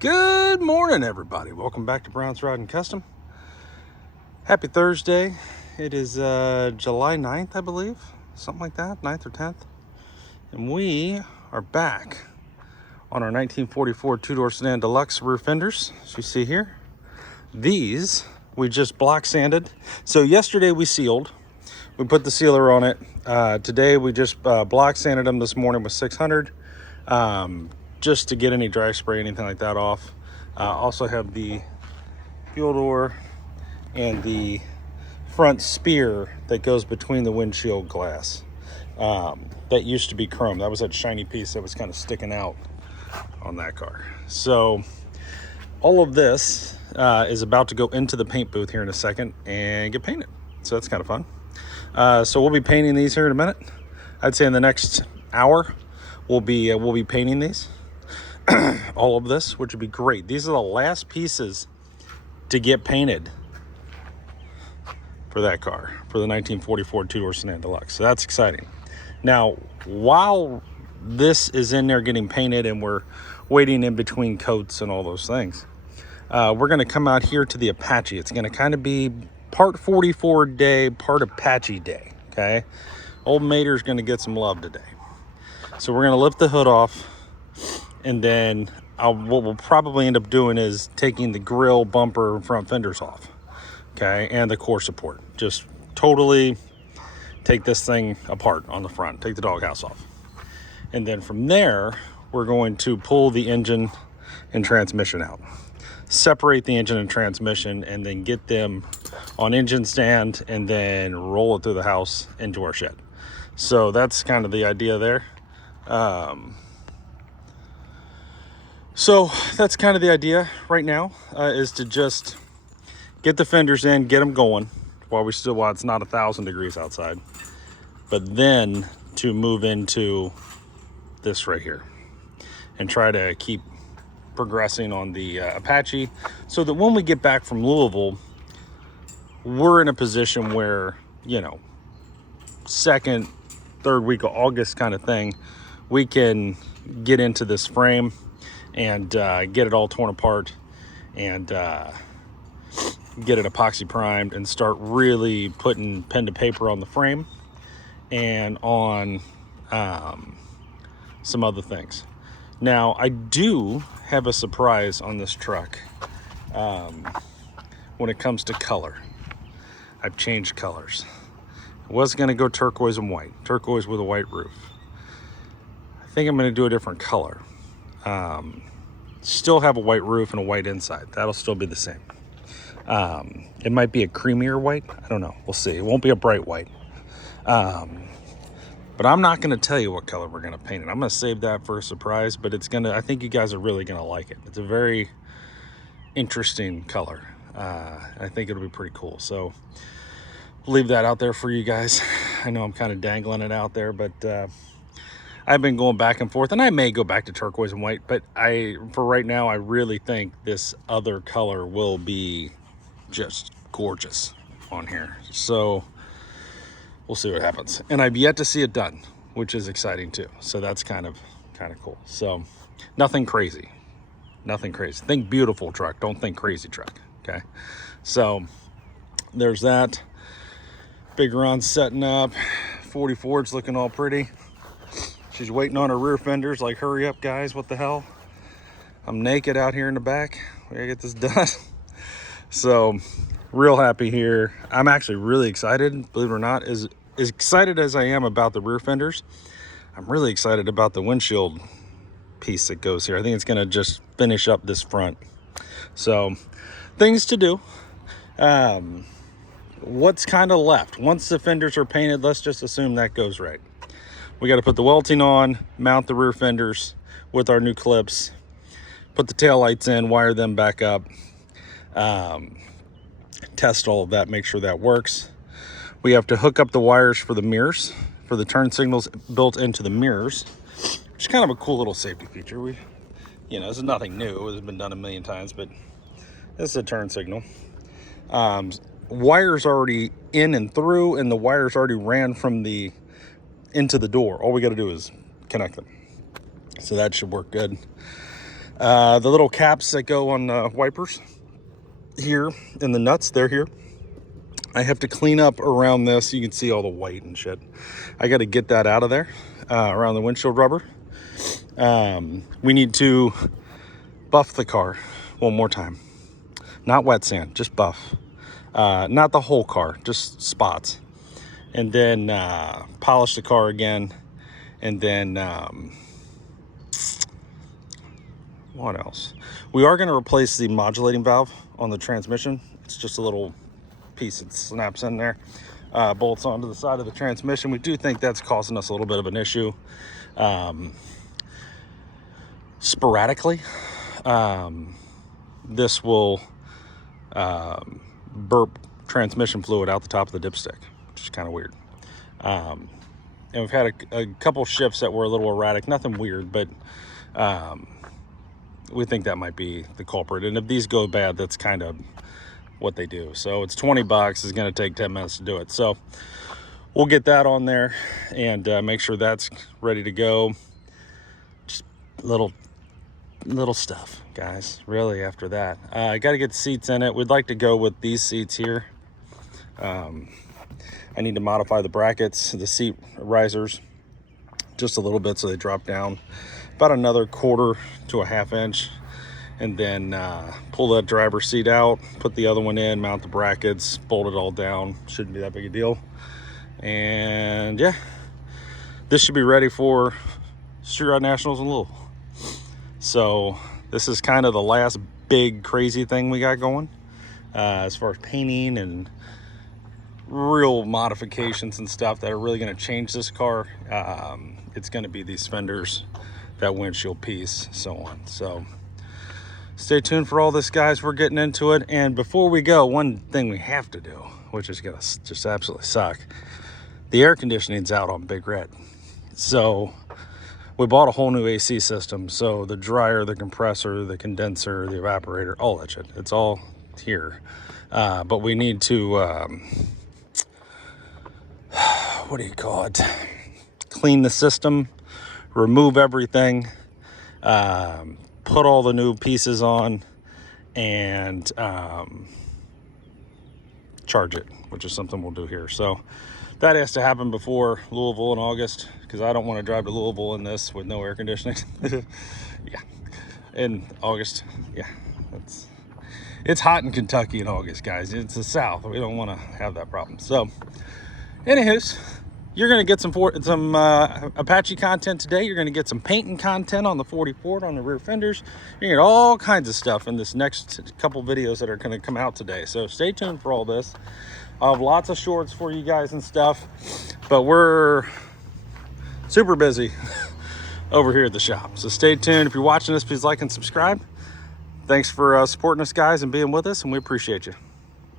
Good morning, everybody. Welcome back to Brown's Rod and Custom. Happy Thursday. It is July 9th, I believe. Something like that, 9th or 10th. And we are back on our 1944 two-door sedan deluxe rear fenders, as you see here. These, we just block sanded. So yesterday we sealed. We put the sealer on it. Today we just block sanded them this morning with 600. Just to get any dry spray, anything like that off. Also have the fuel door and the front spear that goes between the windshield glass. That used to be chrome. That was that shiny piece that was kind of sticking out on that car. So all of this is about to go into the paint booth here in a second and get painted. So that's kind of fun. So we'll be painting these here in a minute. I'd say in the next hour we'll be painting these. All of this, which would be great. These are the last pieces to get painted for that car, for the 1944 two-door sedan deluxe. So that's exciting. Now, while this is in there getting painted and we're waiting in between coats and all those things, we're going to come out here to the Apache. It's going to kind of be part 44 day, part Apache day. Okay, old Mater's going to get some love today. So we're going to lift the hood off. And then what we'll probably end up doing is taking the grill, bumper, and front fenders off, okay, and the core support. Just totally take this thing apart on the front, take the doghouse off. And then from there, we're going to pull the engine and transmission out. Separate the engine and transmission, and then get them on engine stand, and then roll it through the house into our shed. So that's kind of the idea there. So that's kind of the idea right now, is to just get the fenders in, get them going while it's not 1,000 degrees outside, but then to move into this right here and try to keep progressing on the Apache, so that when we get back from Louisville, we're in a position where, you know, second, third week of August kind of thing, we can get into this frame and get it all torn apart and get it epoxy primed and start really putting pen to paper on the frame and on some other things. Now, I do have a surprise on this truck when it comes to color. I've changed colors. I was going to go turquoise and white, turquoise with a white roof. I think I'm going to do a different color. Still have a white roof and a white inside. That'll still be the same. It might be a creamier white. I don't know. We'll see. It won't be a bright white. But I'm not going to tell you what color we're going to paint it. I'm going to save that for a surprise, but I think you guys are really going to like it. It's a very interesting color. I think it'll be pretty cool. So leave that out there for you guys. I know I'm kind of dangling it out there, but I've been going back and forth, and I may go back to turquoise and white, but for right now, I really think this other color will be just gorgeous on here. So we'll see what happens. And I've yet to see it done, which is exciting too. So that's kind of cool. So nothing crazy, nothing crazy. Think beautiful truck, don't think crazy truck. Okay. So there's that. Big Ron's setting up. 44's looking all pretty. She's waiting on her rear fenders, like, hurry up, guys, what the hell? I'm naked out here in the back. We gotta get this done. So, real happy here. I'm actually really excited, believe it or not. As excited as I am about the rear fenders, I'm really excited about the windshield piece that goes here. I think it's gonna just finish up this front. So, things to do. What's kind of left? Once the fenders are painted, let's just assume that goes right. We got to put the welting on, mount the rear fenders with our new clips, put the tail lights in, wire them back up, test all of that, make sure that works. We have to hook up the wires for the mirrors, for the turn signals built into the mirrors, which is kind of a cool little safety feature. This is nothing new. It's been done a million times, but this is a turn signal. Wires already in and through, and the wires already ran from into the door. All we got to do is connect them. So that should work good. The little caps that go on the wipers here and the nuts, they're here. I have to clean up around this. You can see all the white and shit. I got to get that out of there, around the windshield rubber. We need to buff the car one more time. Not wet sand, just buff. Not the whole car, just spots. And then polish the car again. And then what else? We are going to replace the modulating valve on the transmission. It's just a little piece that snaps in there, bolts onto the side of the transmission. We do think that's causing us a little bit of an issue sporadically. This will burp transmission fluid out the top of the dipstick, which is kind of weird. And we've had a couple shifts that were a little erratic, nothing weird, but we think that might be the culprit. And if these go bad, that's kind of what they do. So it's 20 bucks. It's going to take 10 minutes to do it. So we'll get that on there and make sure that's ready to go. Just little stuff, guys, really. After that, I got to get the seats in it. We'd like to go with these seats here. I need to modify the brackets, the seat risers, just a little bit so they drop down about another 1/4 to a 1/2 inch, and then pull that driver's seat out, put the other one in, mount the brackets, bolt it all down. Shouldn't be that big a deal. And yeah, this should be ready for Street Rod Nationals in Louisville. So this is kind of the last big crazy thing we got going as far as painting and real modifications and stuff that are really going to change this car. It's going to be these fenders, that windshield piece, so on. So stay tuned for all this, guys. We're getting into it. And before we go, one thing we have to do, which is gonna just absolutely suck, the air conditioning's out on Big Red. So we bought a whole new AC system. So the dryer, the compressor, the condenser, the evaporator, all that shit, it's all here. But we need to what do you call it, clean the system, remove everything, put all the new pieces on, and charge it, which is something we'll do here. So that has to happen before Louisville in August, because I don't want to drive to Louisville in this with no air conditioning. Yeah, in August. Yeah, it's hot in Kentucky in August, guys. It's the South. We don't want to have that problem. So anywho's, you're going to get some Apache content today. You're going to get some painting content on the 44 on the rear fenders. You're going to get all kinds of stuff in this next couple videos that are going to come out today. So stay tuned for all this. I'll have lots of shorts for you guys and stuff, but we're super busy over here at the shop. So stay tuned. If you're watching this, please like and subscribe. Thanks for supporting us, guys, and being with us, and we appreciate you.